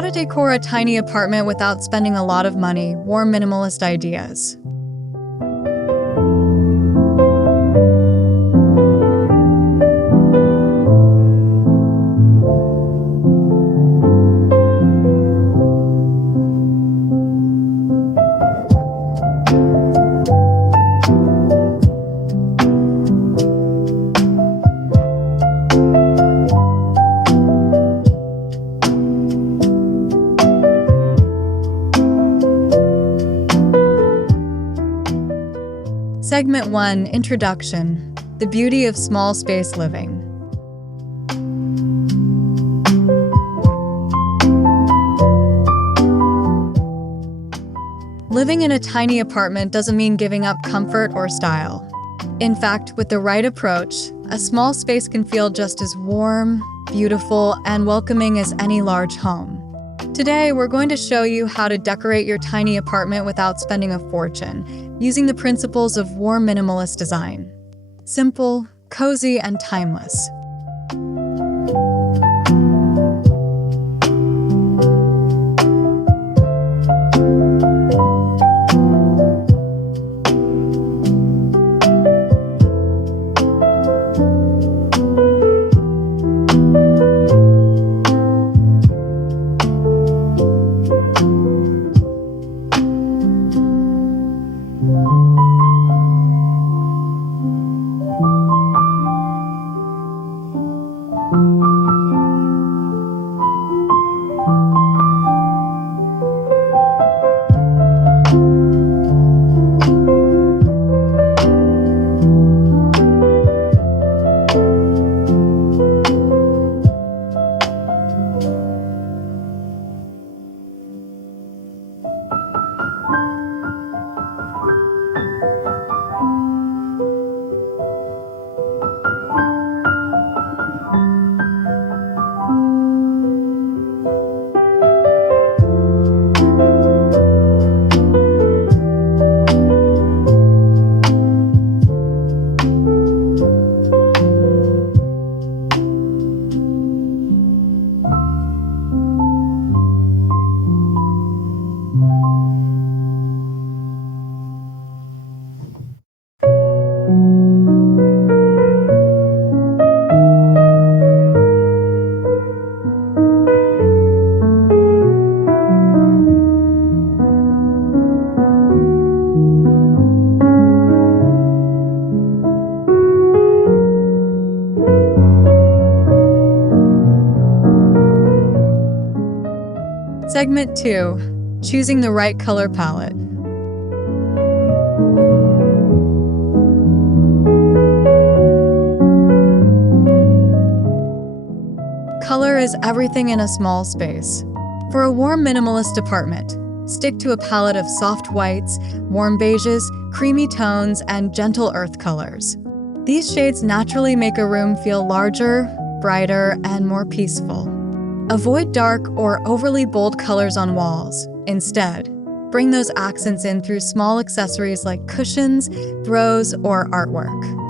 How to decor a tiny apartment without spending a lot of money. Warm minimalist ideas. Segment 1, Introduction. The beauty of small space living. Living in a tiny apartment doesn't mean giving up comfort or style. In fact, with the right approach, a small space can feel just as warm, beautiful, and welcoming as any large home. Today, we're going to show you how to decorate your tiny apartment without spending a fortune, using the principles of warm minimalist design. Simple, cozy, and timeless. Segment 2, Choosing the right color palette. Color is everything in a small space. For a warm minimalist apartment, stick to a palette of soft whites, warm beiges, creamy tones, and gentle earth colors. These shades naturally make a room feel larger, brighter, and more peaceful. Avoid dark or overly bold colors on walls. Instead, bring those accents in through small accessories like cushions, throws, or artwork.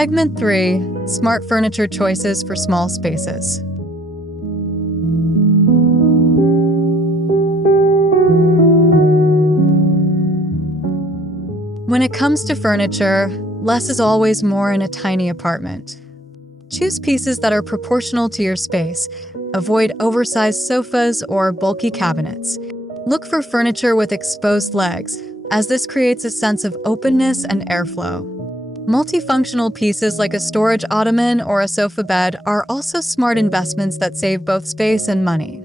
Segment 3, Smart Furniture Choices for Small Spaces. When it comes to furniture, less is always more in a tiny apartment. Choose pieces that are proportional to your space. Avoid oversized sofas or bulky cabinets. Look for furniture with exposed legs, as this creates a sense of openness and airflow. Multifunctional pieces like a storage ottoman or a sofa bed are also smart investments that save both space and money.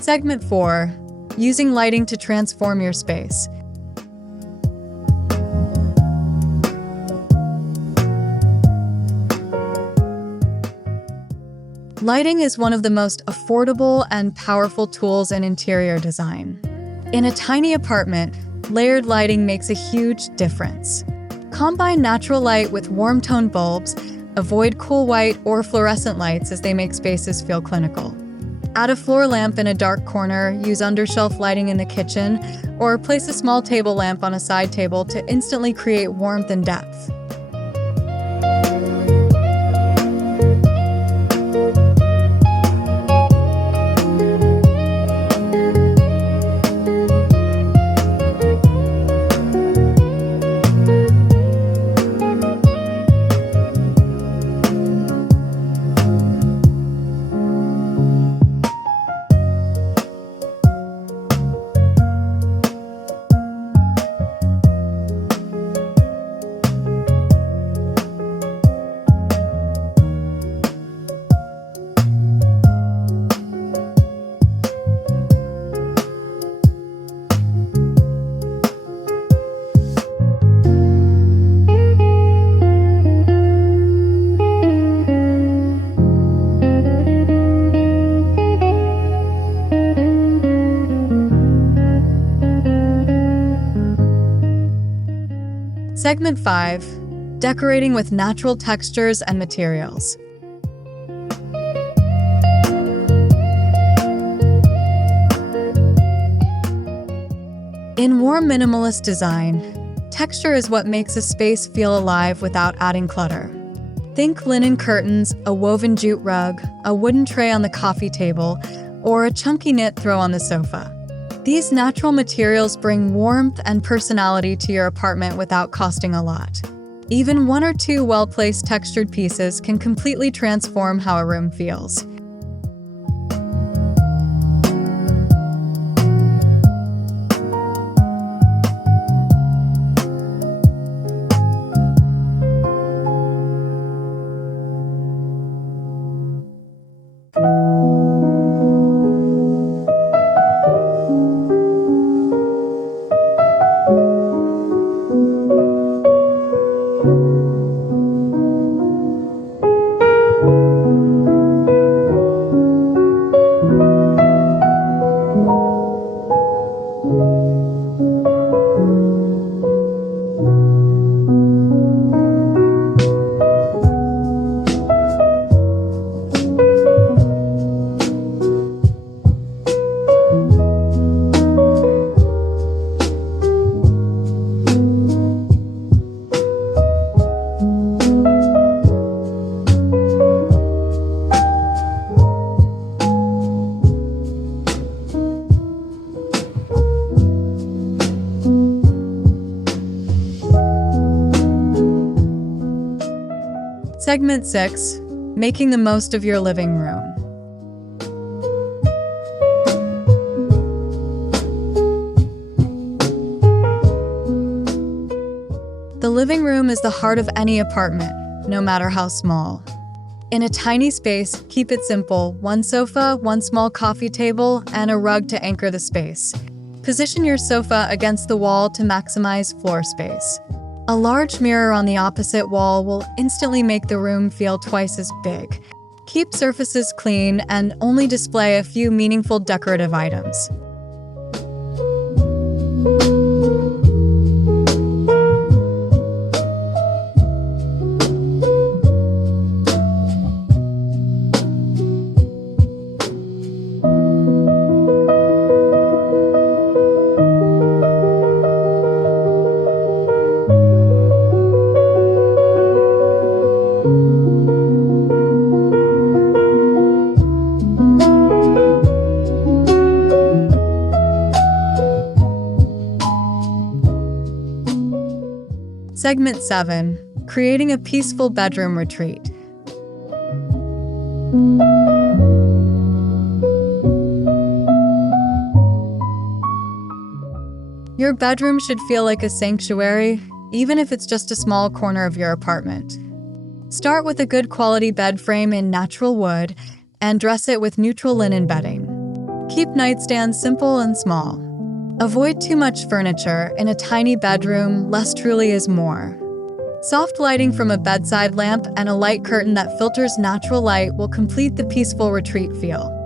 Segment 4. Using lighting to transform your space. Lighting is one of the most affordable and powerful tools in interior design. In a tiny apartment, layered lighting makes a huge difference. Combine natural light with warm-toned bulbs, avoid cool white or fluorescent lights as they make spaces feel clinical. Add a floor lamp in a dark corner, use undershelf lighting in the kitchen, or place a small table lamp on a side table to instantly create warmth and depth. Segment 5. Decorating with natural textures and materials. In Warm Minimalist design, texture is what makes a space feel alive without adding clutter. Think linen curtains, a woven jute rug, a wooden tray on the coffee table, or a chunky knit throw on the sofa. These natural materials bring warmth and personality to your apartment without costing a lot. Even one or two well-placed textured pieces can completely transform how a room feels. Segment 6. Making the most of your living room. The living room is the heart of any apartment, no matter how small. In a tiny space, keep it simple: one sofa, one small coffee table, and a rug to anchor the space. Position your sofa against the wall to maximize floor space. A large mirror on the opposite wall will instantly make the room feel twice as big. Keep surfaces clean and only display a few meaningful decorative items. Segment 7. Creating a peaceful bedroom retreat. Your bedroom should feel like a sanctuary, even if it's just a small corner of your apartment. Start with a good quality bed frame in natural wood and dress it with neutral linen bedding. Keep nightstands simple and small. Avoid too much furniture. In a tiny bedroom, less truly is more. Soft lighting from a bedside lamp and a light curtain that filters natural light will complete the peaceful retreat feel.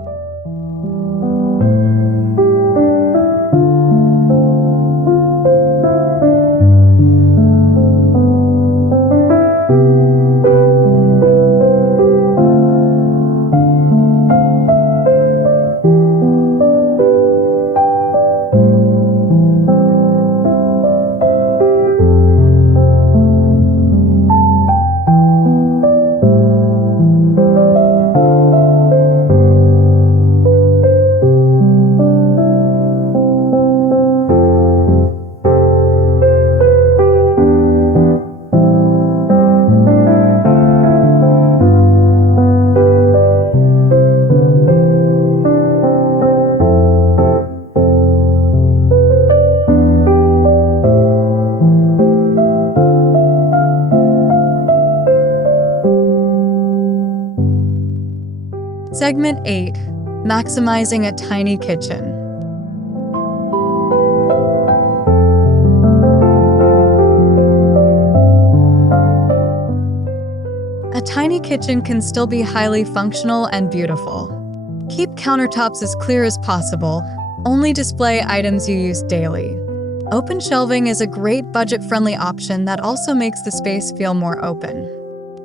Segment 8. Maximizing a tiny kitchen. A tiny kitchen can still be highly functional and beautiful. Keep countertops as clear as possible. Only display items you use daily. Open shelving is a great budget-friendly option that also makes the space feel more open.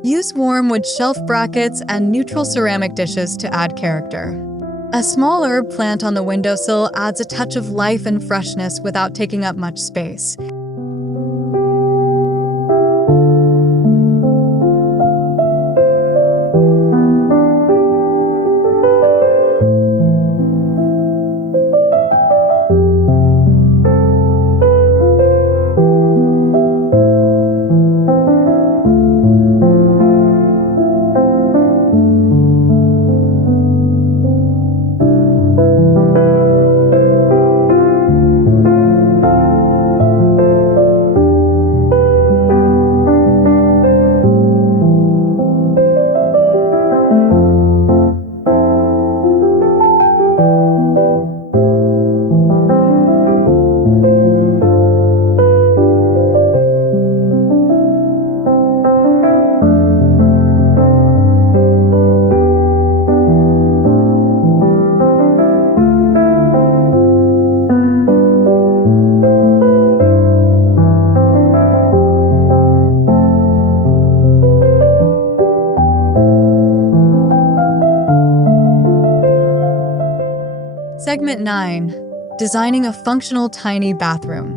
Use warm wood shelf brackets and neutral ceramic dishes to add character. A small herb plant on the windowsill adds a touch of life and freshness without taking up much space. Segment 9. Designing a functional tiny bathroom.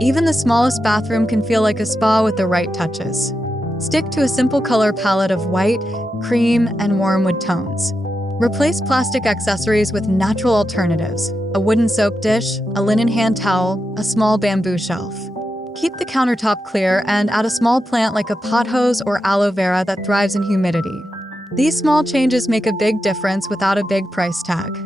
Even the smallest bathroom can feel like a spa with the right touches. Stick to a simple color palette of white, cream, and warm wood tones. Replace plastic accessories with natural alternatives: a wooden soap dish, a linen hand towel, a small bamboo shelf. Keep the countertop clear and add a small plant like a pothose or aloe vera that thrives in humidity. These small changes make a big difference without a big price tag.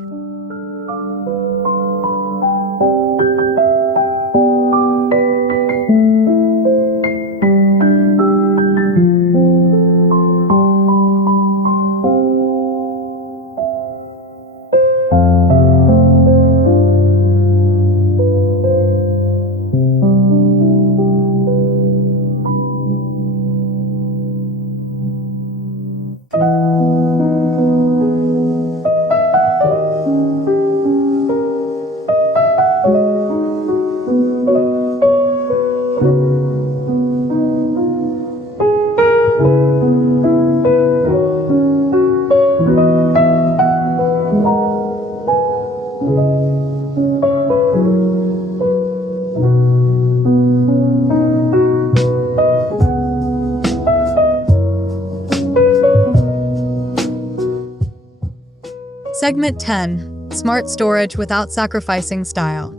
Segment 10. Smart storage without sacrificing style.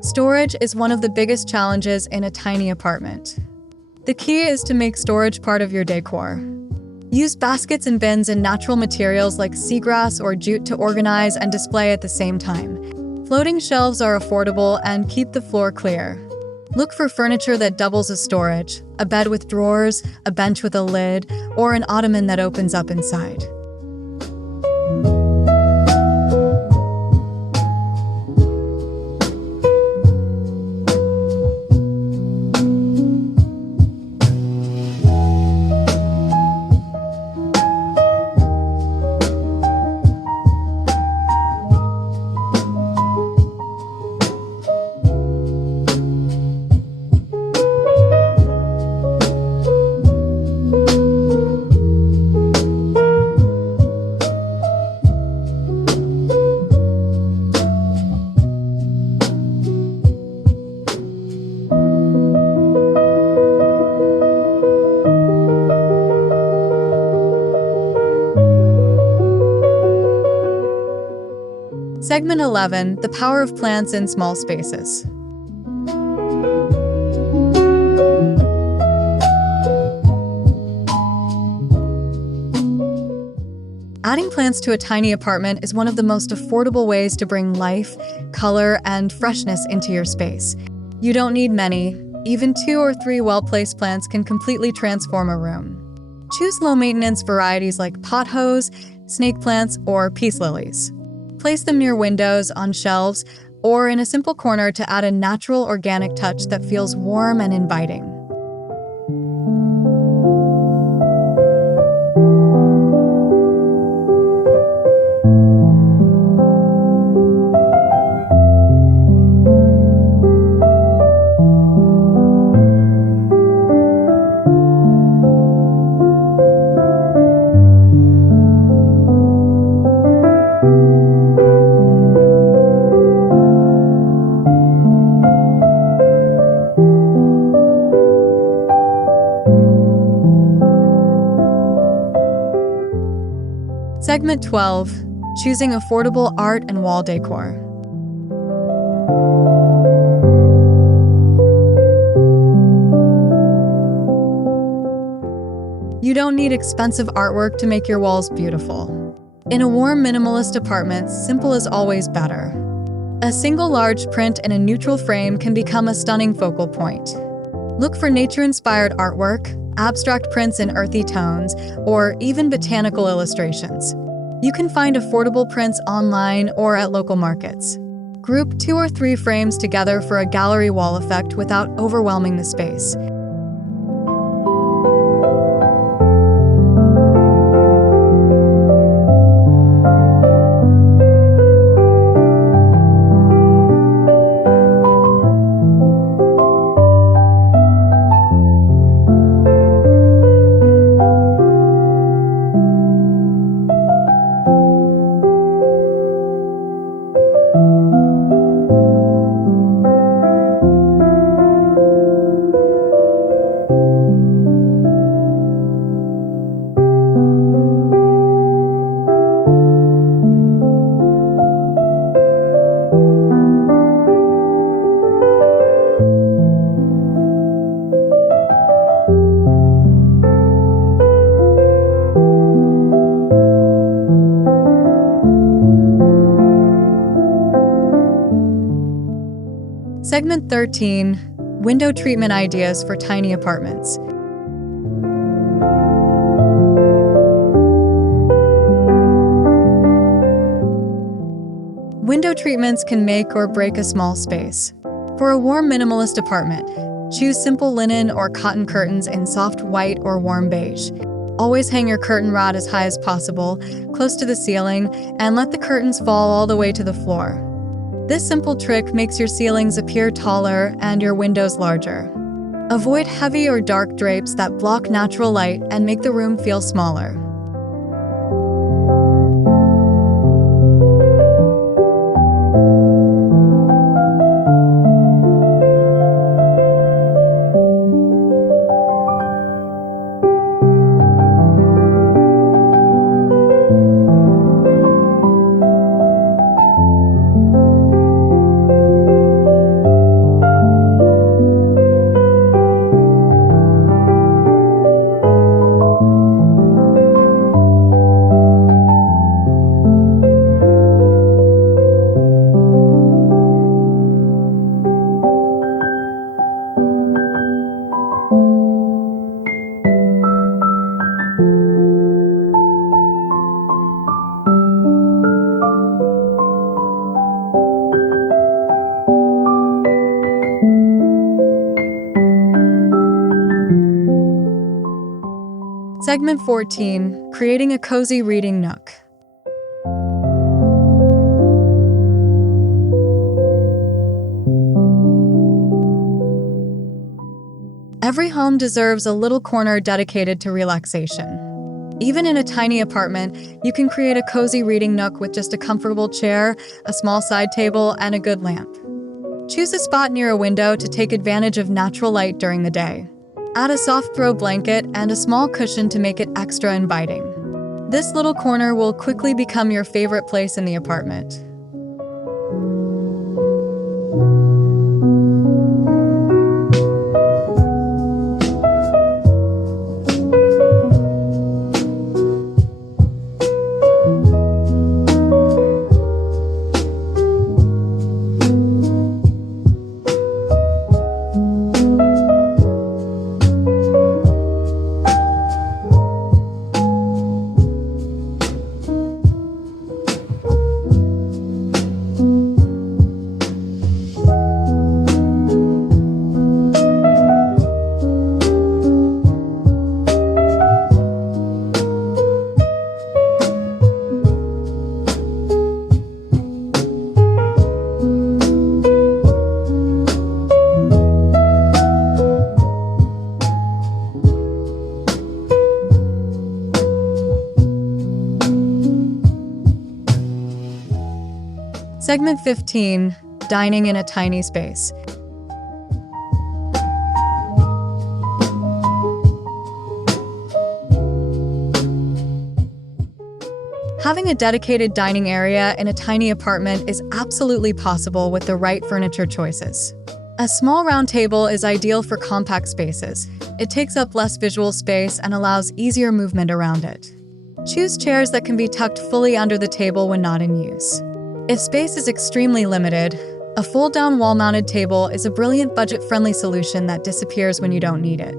Storage is one of the biggest challenges in a tiny apartment. The key is to make storage part of your decor. Use baskets and bins in natural materials like seagrass or jute to organize and display at the same time. Floating shelves are affordable and keep the floor clear. Look for furniture that doubles as storage, a bed with drawers, a bench with a lid, or an ottoman that opens up inside. Segment 11. The power of plants in small spaces. Adding plants to a tiny apartment is one of the most affordable ways to bring life, color, and freshness into your space. You don't need many. Even 2 or 3 well-placed plants can completely transform a room. Choose low-maintenance varieties like pothos, snake plants, or peace lilies. Place them near windows, on shelves, or in a simple corner to add a natural, organic touch that feels warm and inviting. Segment 12. Choosing affordable art and wall decor. You don't need expensive artwork to make your walls beautiful. In a warm minimalist apartment, simple is always better. A single large print in a neutral frame can become a stunning focal point. Look for nature-inspired artwork, abstract prints in earthy tones, or even botanical illustrations. You can find affordable prints online or at local markets. Group 2 or 3 frames together for a gallery wall effect without overwhelming the space. Segment 13. Window treatment ideas for tiny apartments. Window treatments can make or break a small space. For a warm minimalist apartment, choose simple linen or cotton curtains in soft white or warm beige. Always hang your curtain rod as high as possible, close to the ceiling, and let the curtains fall all the way to the floor. This simple trick makes your ceilings appear taller and your windows larger. Avoid heavy or dark drapes that block natural light and make the room feel smaller. Segment 14, creating a cozy reading nook. Every home deserves a little corner dedicated to relaxation. Even in a tiny apartment, you can create a cozy reading nook with just a comfortable chair, a small side table, and a good lamp. Choose a spot near a window to take advantage of natural light during the day. Add a soft throw blanket and a small cushion to make it extra inviting. This little corner will quickly become your favorite place in the apartment. Segment 15, dining in a tiny space. Having a dedicated dining area in a tiny apartment is absolutely possible with the right furniture choices. A small round table is ideal for compact spaces. It takes up less visual space and allows easier movement around it. Choose chairs that can be tucked fully under the table when not in use. If space is extremely limited, a fold-down wall-mounted table is a brilliant budget-friendly solution that disappears when you don't need it.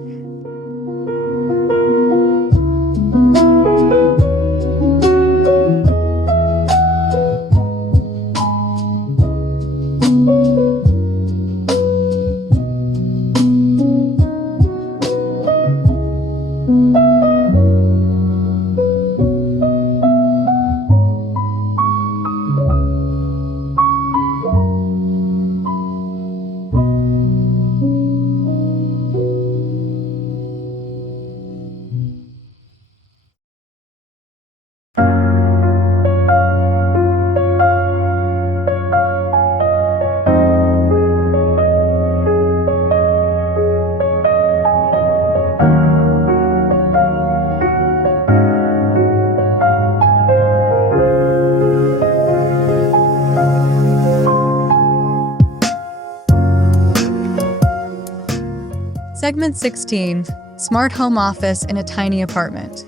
Segment 16, smart home office in a tiny apartment.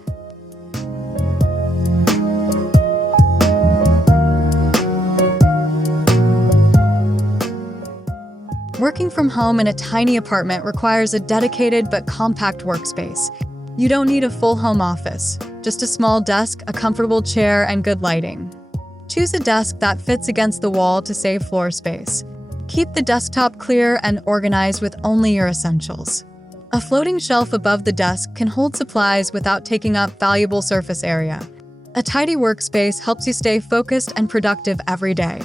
Working from home in a tiny apartment requires a dedicated but compact workspace. You don't need a full home office, just a small desk, a comfortable chair, and good lighting. Choose a desk that fits against the wall to save floor space. Keep the desktop clear and organized with only your essentials. A floating shelf above the desk can hold supplies without taking up valuable surface area. A tidy workspace helps you stay focused and productive every day.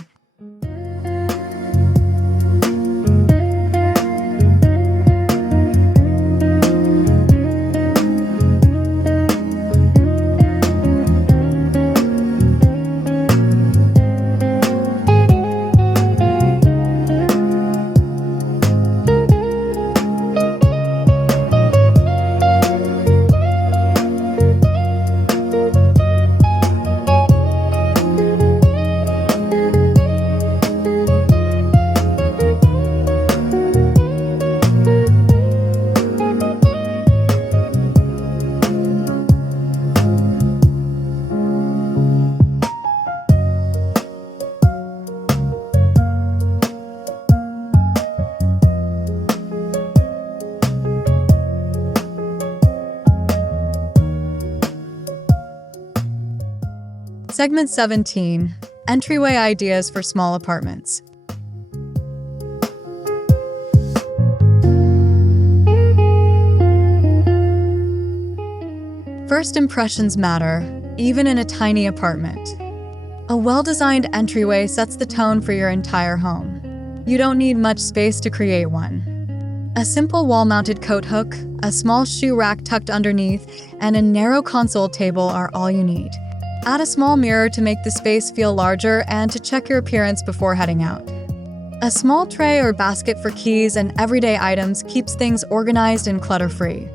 Segment 17, Entryway ideas for small apartments. First impressions matter, even in a tiny apartment. A well-designed entryway sets the tone for your entire home. You don't need much space to create one. A simple wall-mounted coat hook, a small shoe rack tucked underneath, and a narrow console table are all you need. Add a small mirror to make the space feel larger and to check your appearance before heading out. A small tray or basket for keys and everyday items keeps things organized and clutter-free.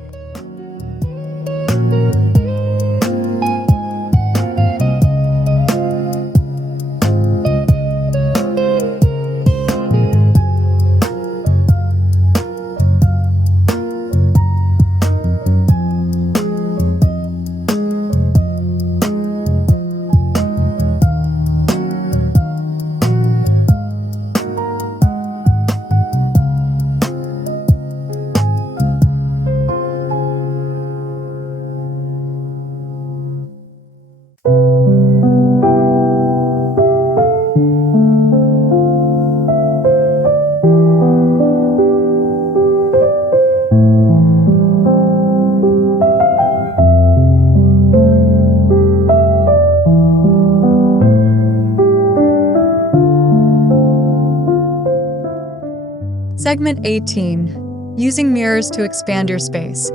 Segment 18. Using mirrors to expand your space.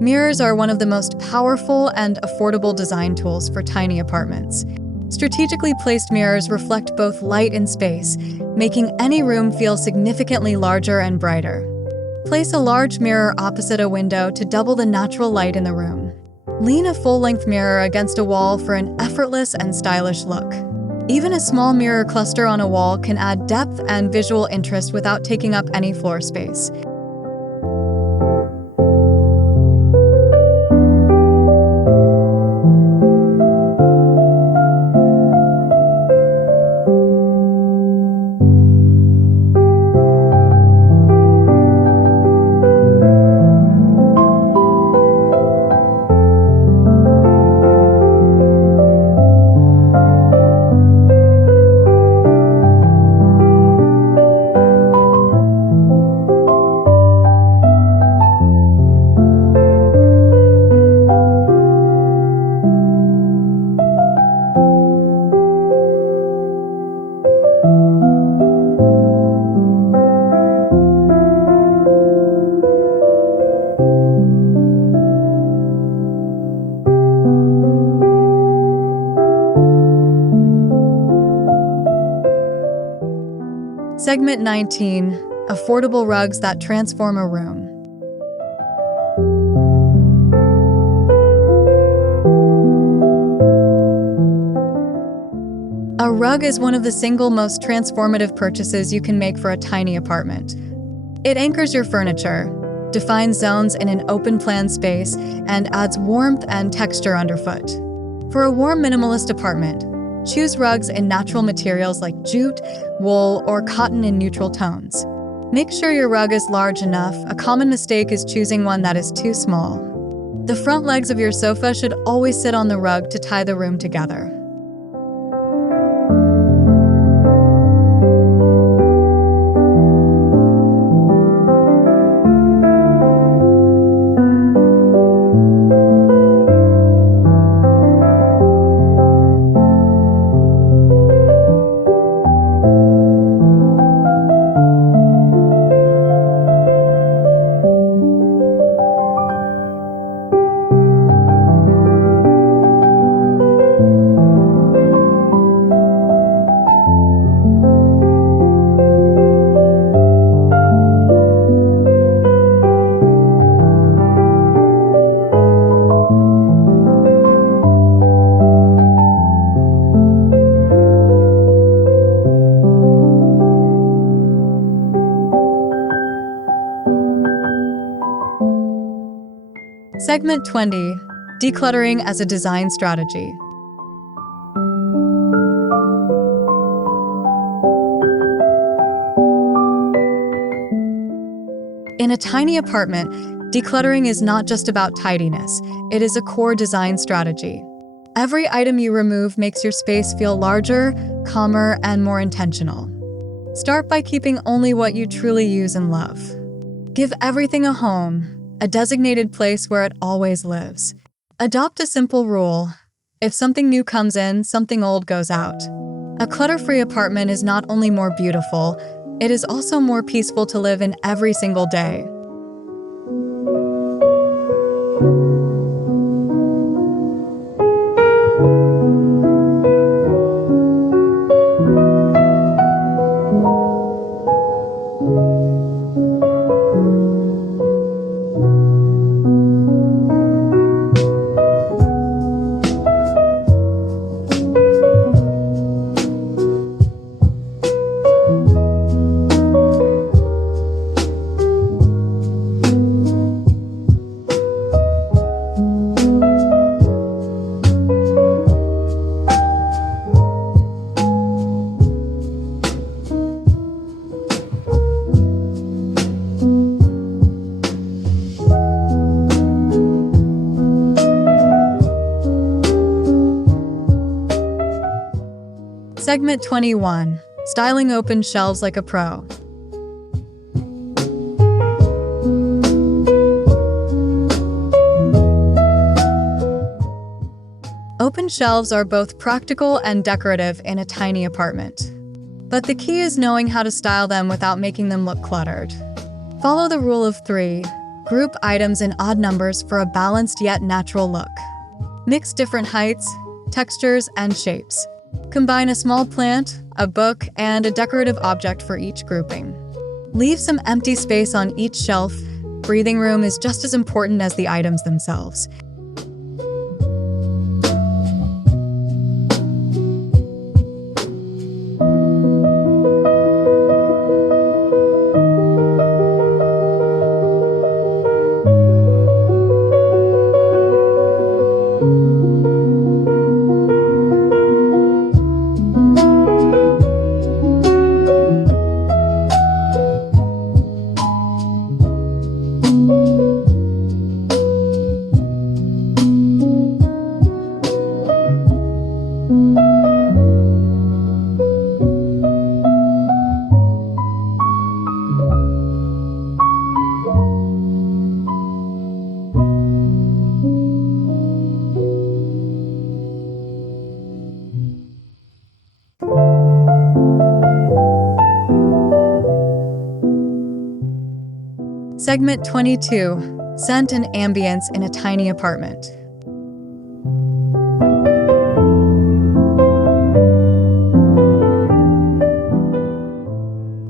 Mirrors are one of the most powerful and affordable design tools for tiny apartments. Strategically placed mirrors reflect both light and space, making any room feel significantly larger and brighter. Place a large mirror opposite a window to double the natural light in the room. Lean a full-length mirror against a wall for an effortless and stylish look. Even a small mirror cluster on a wall can add depth and visual interest without taking up any floor space. Segment 19. Affordable rugs that transform a room. A rug is one of the single most transformative purchases you can make for a tiny apartment. It anchors your furniture, defines zones in an open-plan space, and adds warmth and texture underfoot. For a warm minimalist apartment, choose rugs in natural materials like jute, wool, or cotton in neutral tones. Make sure your rug is large enough. A common mistake is choosing one that is too small. The front legs of your sofa should always sit on the rug to tie the room together. Segment 20. Decluttering as a design strategy. In a tiny apartment, decluttering is not just about tidiness, it is a core design strategy. Every item you remove makes your space feel larger, calmer, and more intentional. Start by keeping only what you truly use and love. Give everything a home, a designated place where it always lives. Adopt a simple rule. If something new comes in, something old goes out. A clutter-free apartment is not only more beautiful, it is also more peaceful to live in every single day. Segment 21. Styling open shelves like a pro. Open shelves are both practical and decorative in a tiny apartment. But the key is knowing how to style them without making them look cluttered. Follow the rule of 3. Group items in odd numbers for a balanced yet natural look. Mix different heights, textures, and shapes. Combine a small plant, a book, and a decorative object for each grouping. Leave some empty space on each shelf. Breathing room is just as important as the items themselves. Segment 22. Scent and ambience in a tiny apartment.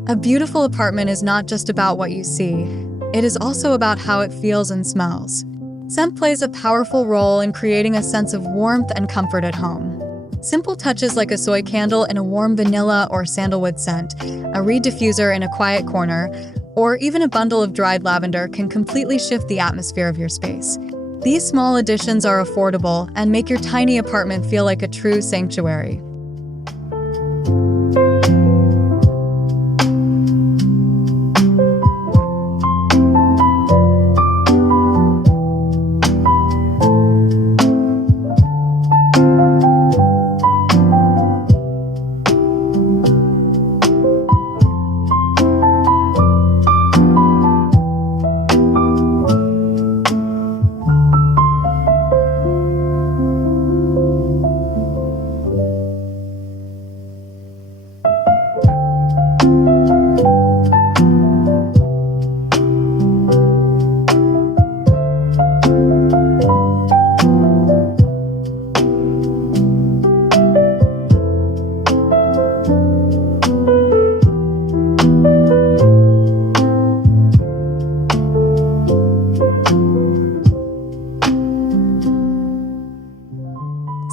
A beautiful apartment is not just about what you see. It is also about how it feels and smells. Scent plays a powerful role in creating a sense of warmth and comfort at home. Simple touches like a soy candle in a warm vanilla or sandalwood scent, a reed diffuser in a quiet corner, or even a bundle of dried lavender can completely shift the atmosphere of your space. These small additions are affordable and make your tiny apartment feel like a true sanctuary.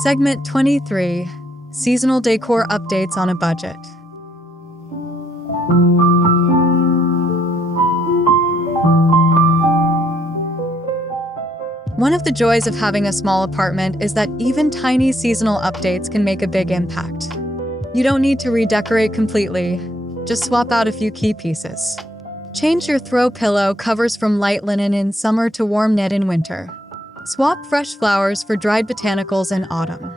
Segment 23. Seasonal decor updates on a budget. One of the joys of having a small apartment is that even tiny seasonal updates can make a big impact. You don't need to redecorate completely, just swap out a few key pieces. Change your throw pillow covers from light linen in summer to warm knit in winter. Swap fresh flowers for dried botanicals in autumn.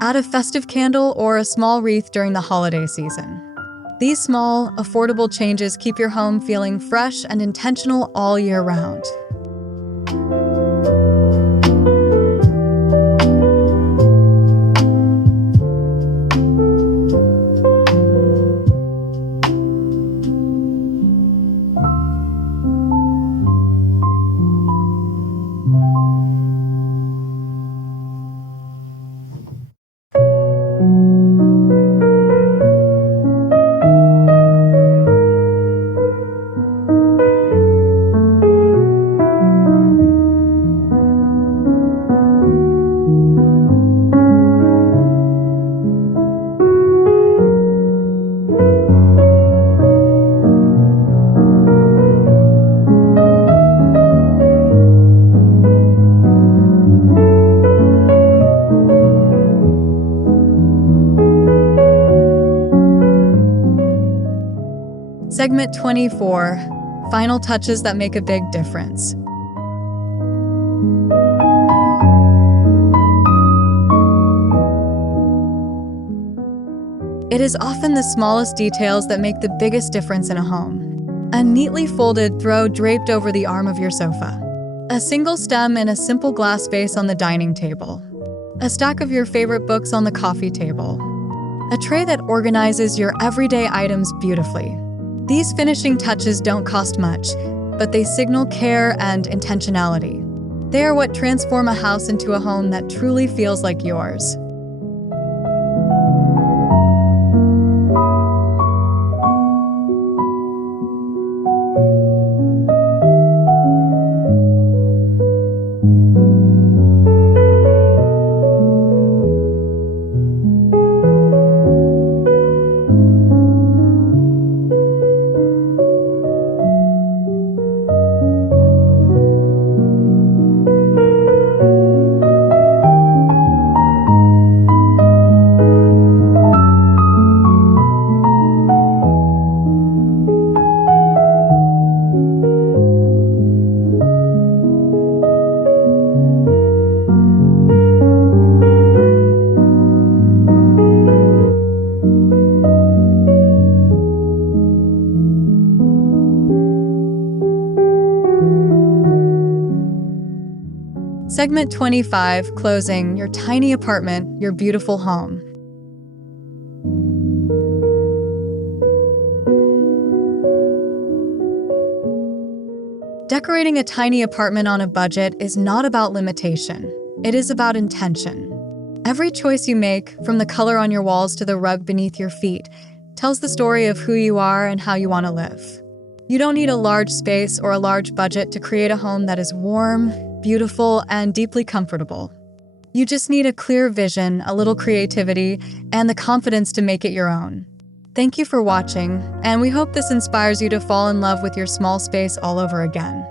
Add a festive candle or a small wreath during the holiday season. These small, affordable changes keep your home feeling fresh and intentional all year round. Segment 24, Final Touches That Make a Big Difference. It is often the smallest details that make the biggest difference in a home. A neatly folded throw draped over the arm of your sofa. A single stem in a simple glass vase on the dining table. A stack of your favorite books on the coffee table. A tray that organizes your everyday items beautifully. These finishing touches don't cost much, but they signal care and intentionality. They are what transform a house into a home that truly feels like yours. Segment 25, Closing, Your Tiny Apartment, Your Beautiful Home. Decorating a tiny apartment on a budget is not about limitation. It is about intention. Every choice you make, from the color on your walls to the rug beneath your feet, tells the story of who you are and how you want to live. You don't need a large space or a large budget to create a home that is warm, beautiful, and deeply comfortable. You just need a clear vision, a little creativity, and the confidence to make it your own. Thank you for watching, and we hope this inspires you to fall in love with your small space all over again.